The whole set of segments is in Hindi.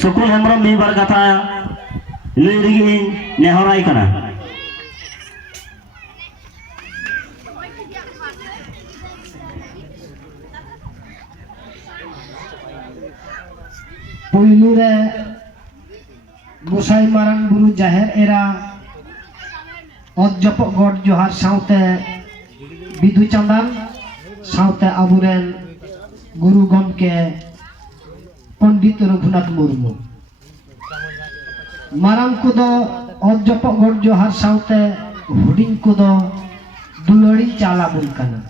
सुकुल हेम्ब्रम मीबार कथा लई रगी नेहराय कना। पुइलू रे गोसाई मारांग बुरु जाहेर एरा अजप गड जोहार साउते बिदु चंदन साउते अबुरेन गुरु गमके पंडित रघुनाथ मुर्मू मारांग कुदो अजप गड जोहार साउते हुडिंग कुदो दुलड़ी चाला बुनकना।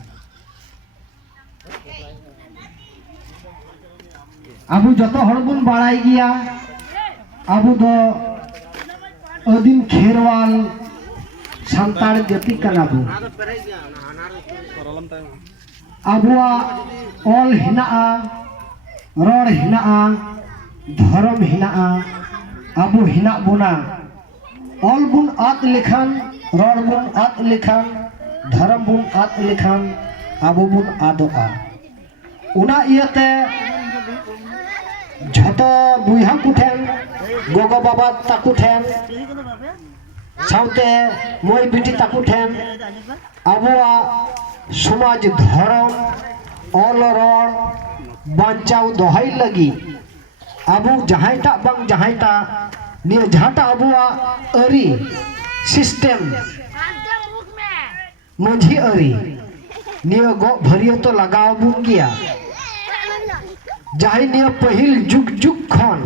आबू जतो हर बुन बाड़ाई गया आबू दो अदिम खेरवाल सांताड़ जाति कना बु आबुआ ऑल हिनाआ रोड हिनाआ धर्म हिनाआ आबू हिना बुना ऑल बुन आत लिखान रोड बुन आत लिखान धर्म बुन आत लिखान आबू बुन आदोआ उना इयते झतो बुहा कुठेन गोगो बाबा ताकुठेन साउते मोय बिटी ताकुठेन आबुआ समाज धर्म ऑल रोड बांचाव दोहाई लगी आबू जहांटा बंग जहांटा निय जहांटा आबुआ अरी सिस्टम मझी अरी निय गो भरियो तो लगाव बुन गया जहां निय पहिल जुग जुग खन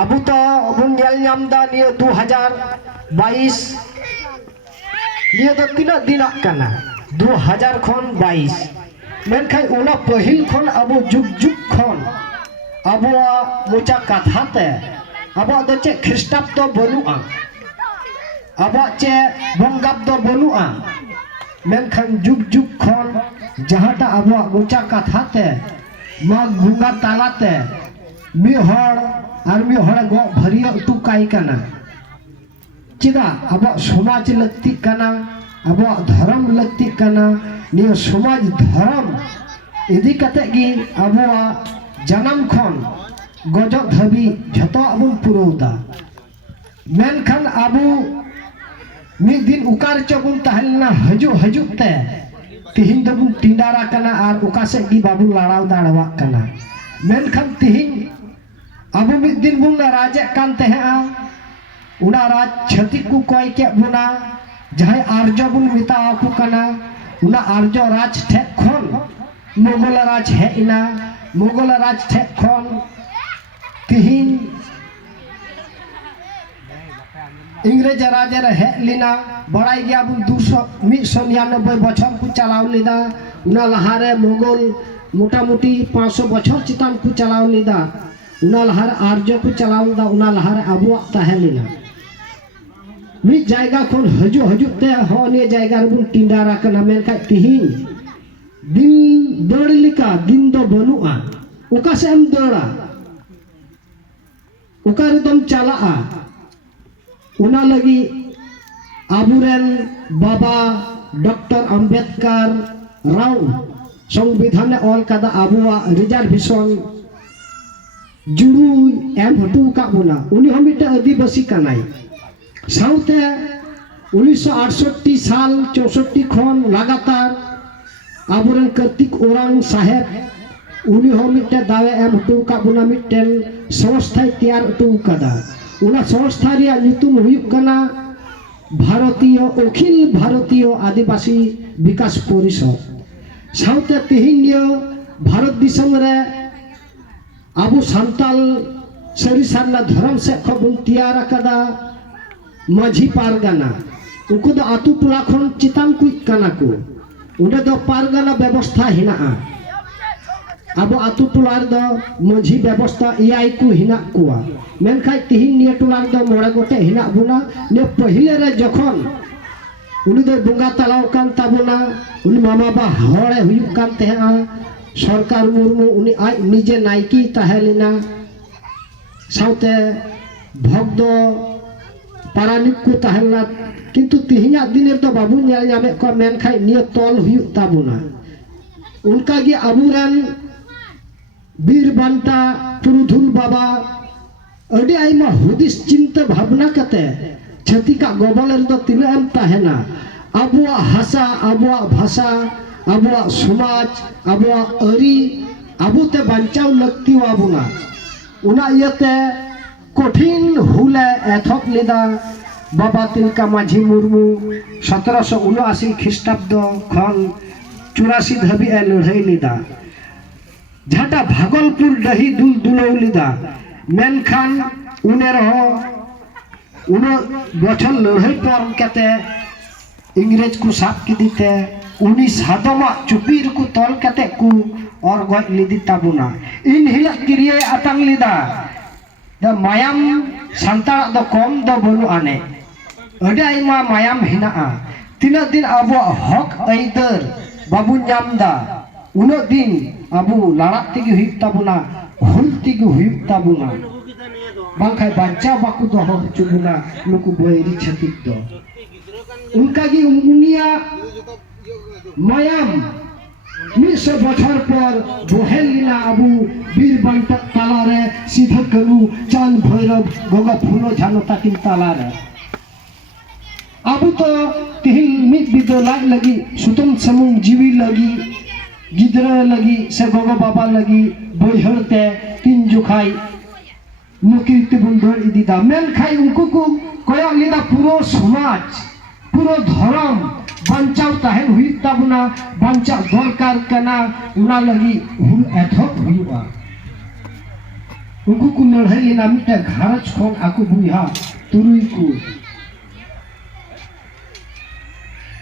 आबू तो बुन नेल नामदा निय 2022 निय तो तीना दिना कना 2000 खन 22 मेनखाय उना पहिल खन आबू जुग जुग खन आबुआ मोचा कथाते आबुआ दो चे ख्रिस्टाब तो बनुआ आबुआ चे बंगाब दो बनुआ मेनखान जुग जुग खन जहांटा आबुआ मोचा कथाते माग बुंगा तालाते मिहर और मिहर गो भरियो टुकाई कना चिदा अब समाज लगती कना अब धर्म लगती कना नियो समाज धर्म इदी कते गी अब जन्म खन गजो धबी झतो अबुन पुरोदा मेनखान आबू मिद दिन उकार चबुन तहलना हजु हजुते तिहिन दबुन टिंडारा कना और उकासे गी बाबू लड़ाव दाड़वा कना मेनखान तिहिन आबू मिद दिन बुन राजे कान तेहा उना राज छति को कोई के बुना जहां आर्य बुन मिता आकु कना उना आर्य राज ठे खन मुगल राज है इना मुगल राज ठे खन तिहिन इंग्रेज राजे रे हे लिना बड़ाई गया बुन 199 बछर को चलाव लिदा उना लहारे मुगल मोटा मोटी 500 बछर चितान को चलाव लिदा उना लहार आर्य को चलाव दा उना लहार आबुआ ताहेलिना मी जायगा खन हजु हजुते होने जायगा बुन टिंडारा कना मेनखा तिहिन दिन दड़लिका दिन दो बनुआ उका से हम दड़ा उका रिदम चलाआ उना लगी आबुरेन बाबा डॉक्टर अंबेडकर राव संविधान ऑल कदा आबुआ रिजर्वेशन जुड़ू एम हटू का बुना उनी हम मिटे आदिवासी कनाई साउते 1968 साल 64 खन लगातार आबुरेन कार्तिक ओरांग साहेब उनी हम मिटे दावे एम हटू का बुना मिटेन संस्था तैयार हटू कदा उना संस्था रिया नितुम हुयुक कना भारतीय अखिल भारतीय आदिवासी विकास परिषद साउते तिहिन भारत दिसम रे आबू सांताल सरी सारना धर्म से खबुन तैयार कदा माझी पारगाना उनको दो आतु टोला खन चितान कुछ कना को उन्हें दो पारगाना व्यवस्था हिना अब आतु टोलार दो माझी व्यवस्था एआई को हिना कुआ मेनखाय तिहिन निया टोलार दो मोड़ा गोटे हिना बुना ने पहिले रे जखन उनी दो बुंगा तलाव कान ताबुना उनी मामा बा हड़े हुयुक कान तेहा सरकार मुर्मू उनी आज निजे नाइकी ताहेलिना साउते भक्त पारानिक को ताहेलना किंतु तिहिना दिन तो बाबू नेल नामे को मेनखाय निया तोल हुयुक ताबुना उनका गी आबुरेन बीर बांटा पुरुधुल बाबा अड़ी आइमा हुदिस चिंता भावना कते छतिका गोबल रे तिना एम ताहेना आबुआ हासा आबुआ भाषा आबुआ समाज आबुआ अरी आबुते बांचाव लगती आबुना उना इयते कठिन हुले एथप लेदा बाबा तिलका माझी मुर्मू 1779 ख्रीष्टाब्द खन 84 धाबी ए लड़ाई लेदा झाटा भागलपुर दही दुल दुलौ लेदा मेनखान उने रहो उनो बछर लड़ाई पर कते इंग्रेज को साप की दीते उनी सादमा चुपीर को तोल कते को और गज लिदी ताबुना इन हिला क्रिया आतंग लेदा द मायाम सांतार द कम द बनु आने अडे आइमा मायाम हिना तीना दिन अबो हक आइदर बाबू नामदा उनो दिन अबू लड़ाक तेगे हुई ताबुना हुल तेगे हुई ताबुना बांखाय बांचा बाकु दो हो चुबुना नुकु बोयरी छतिक दो उनका की उनिया मायाम 100 बछर पर बोहेलिना अबू वीर बांटक तालारे सीधे कनु चांद भैरव गगा फुनो झानो ताकिन तालारे अबू तो तिहिल मित बिदो लाग लगी सुतम समूंग जीवी लगी गिदरा लगी से गगा बाबा लगी बोहरते तीन जुखाई नुकीर्ति बुंदर इदिदा मेन खाई उनको को कोया लिदा पूरो समाज पूरो धर्म बांचाव ताहेन हुई ताबुना बांचा दरकार कना उना लगी हुल एथक हुआ उनको को लड़ाई लेना मिटे घरच खोन आकु बुइहा तुरुई को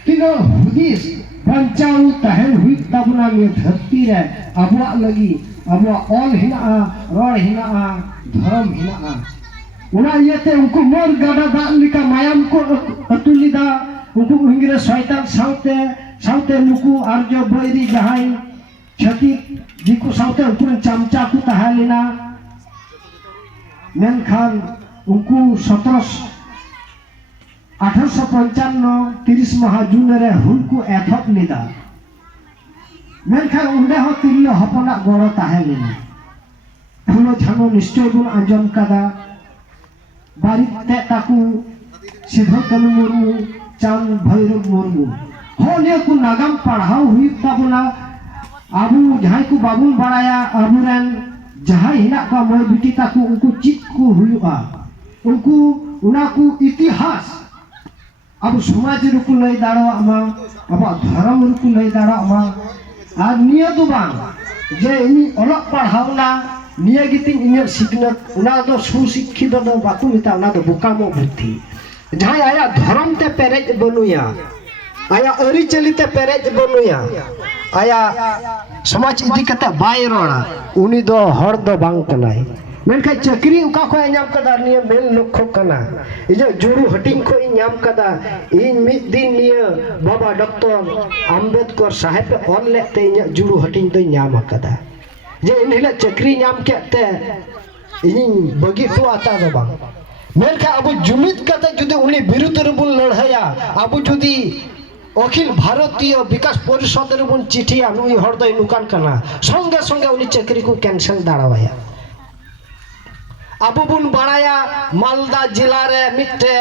तीनो हुदिस बांचाव ताहेन हुई ताबुना में धरती रे अबुआ लगी अबुआ ऑल हिना रोड हिना धर्म हिना उना येते उनको मोर गाडा दा लिका मायाम को अतुलिदा उनको इंग्रेज शैतान साउते साउते नुकु आर्य बैरी जहाई छति जिको साउते उनको चमचा को तहालिना मेनखान उनको 1855 30 माह जून रे हुनको एथप लिदा मेनखान उंडे हो तिल्लो हपना गड़ो तहालिना फुलो झानो निश्चय गुण आंजम कदा बारी ते ताकू सिद्धो कनु मुर्मू चांद भैरव मुर्मू हो ने को नागम पढ़ाओ हुई ताबुना आबू जहां को बाबू बड़ाया आबुरन जहां हिना का मोय बिटी ताकू उनको चित को हुआ उनको उना को इतिहास अब समाज रुकु लई दाड़ो अमा अब धर्म रुकु लई दाड़ो अमा आर निया दो बांग जे इनी अलग पढ़ावना निया गितिन इन्या सिकनत उना दो सुशिक्षित दो बाकु मिता उना दो बुकामो बुद्धि जहां आया धर्म ते पेरेज बनुया आया अरी चलिते पेरेज बनुया आया समाज इदी कते बाय रोड़ा उनी दो हर दो बांग कनाय मेनखा चक्री उका को नाम कदा निया मेल लक्ष्य कना इजे जुरु हटिंग को नाम कदा इन मिद दिन निया बाबा डॉक्टर अंबेडकर साहेब ऑन लेते जुरु हटिंग तो नाम कदा जे इनहिला चक्री नाम केते इन बगी तो आता दो बांग मेनखा अब जुमित कते जुदी उनी विरुद्ध रेबुन लड़ाया अब जुदी अखिल भारतीय विकास परिषद रेबुन चिठिया नुई हर दो नुकान कना संगे संगे उनी चक्री को कैंसिल दाड़ावाया अब बुन बड़ाया मालदा जिला रे मिट्टे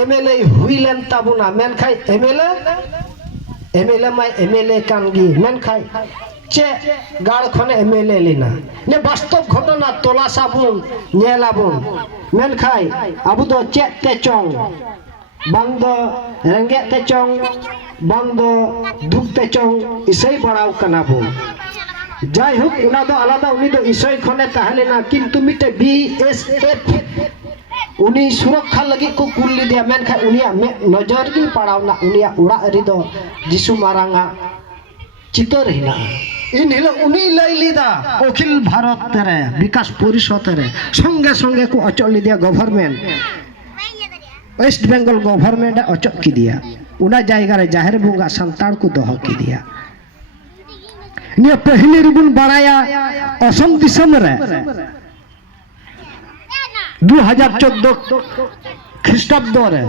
एमएलए हुईलेन ताबुना मेनखाई एमएलए माय एमएलए कानगी मेनखाई चे गाड़ खने एमएलए लेना ने वास्तव घटना तलासाबुन नेलाबुन मेनखाई अबु दो चे ते चोंग बांग दो रेंगे ते चोंग बांग दो दुख ते चोंग इसई बड़ाव कना बुन जाय हुक उना दो आलादा उनी दो इसई खने ताहलेना किंतु मिटे बीएसएफ उनी सुरक्षा लगी को कुल्ली दिया मेनखाई उनिया नजर की पड़ावना उनिया उड़ा रि दो जिसु मारांगा चितर हिना इन हिलो उनी लई लिदा अखिल भारत रे विकास परिषद रे संगे संगे को अचल दिया गवर्नमेंट वेस्ट बेंगल गवर्नमेंट अचल की दिया उना जायगा रे जाहिर बुंगा संतान को दोह की दिया ने पहले रिबुन बड़ाया असम दिसम रे 2014 ख्रीष्टाब्द रे